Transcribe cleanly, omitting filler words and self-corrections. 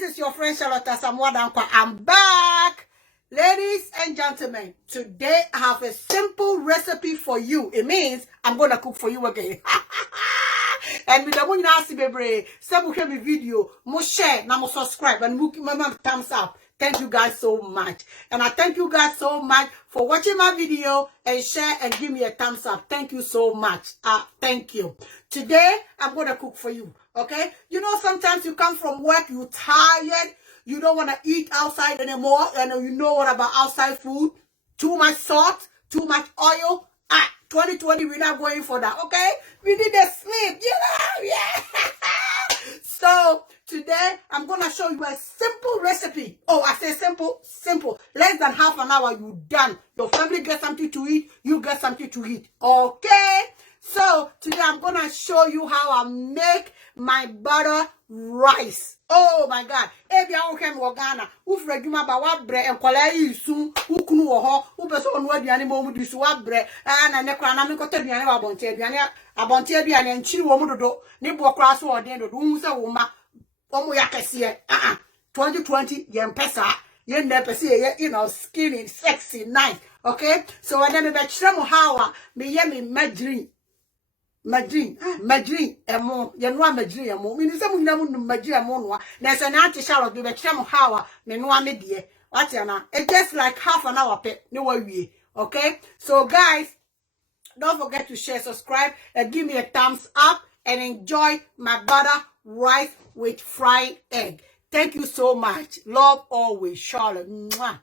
This is your friend Charlotte Asamoah Dankwa. I'm back. Ladies and gentlemen, today I have a simple recipe for you. It means I'm going to cook for you again. And with the one you baby, some me video, mo share, now mo subscribe, and mo thumbs up. Thank you guys so much. And I thank you guys so much for watching my video and share and give me a thumbs up. Thank you so much. Thank you. Today, I'm going to cook for you. Okay? You know, sometimes you come from work, you're tired, you don't want to eat outside anymore, and you know what about outside food? Too much salt, too much oil. 2020, we're not going for that, okay? We need a sleep, you know? Yeah. So, today, I'm going to show you a simple recipe. Oh, I say simple, simple. Less than half an hour, you're done. Your family gets something to eat, you get something to eat, okay? So, today I'm going to show you how I make my butter rice. Oh my God. Ebi a wokem wo Ghana. Wo fradwuma ba wa bre enkwala yi su, wo kunu wo ho, wo beso onu aduane mo mu di su wa bre. Na ne kra na me koto aduane wa abonte aduane nchiri wo mu dodo. Ne bo kra so ode dodo. Hu se wo ma omo ya kese 2020 ye mpesa. Ye na pese ye, you know, skinny, sexy, nice. Okay? So when me be kire mo how me ye me Madrin, emo, yenwa Madrin, emo. Mini se muna Madrin, emo noa. Na se na ati Charlotte, we bechem hawa, me noa me die. What yana? It's just like half an hour pe, no way. Okay? So guys, don't forget to share, subscribe, and give me a thumbs up, and enjoy my butter rice with fried egg. Thank you so much. Love always, Charlotte. Mwah.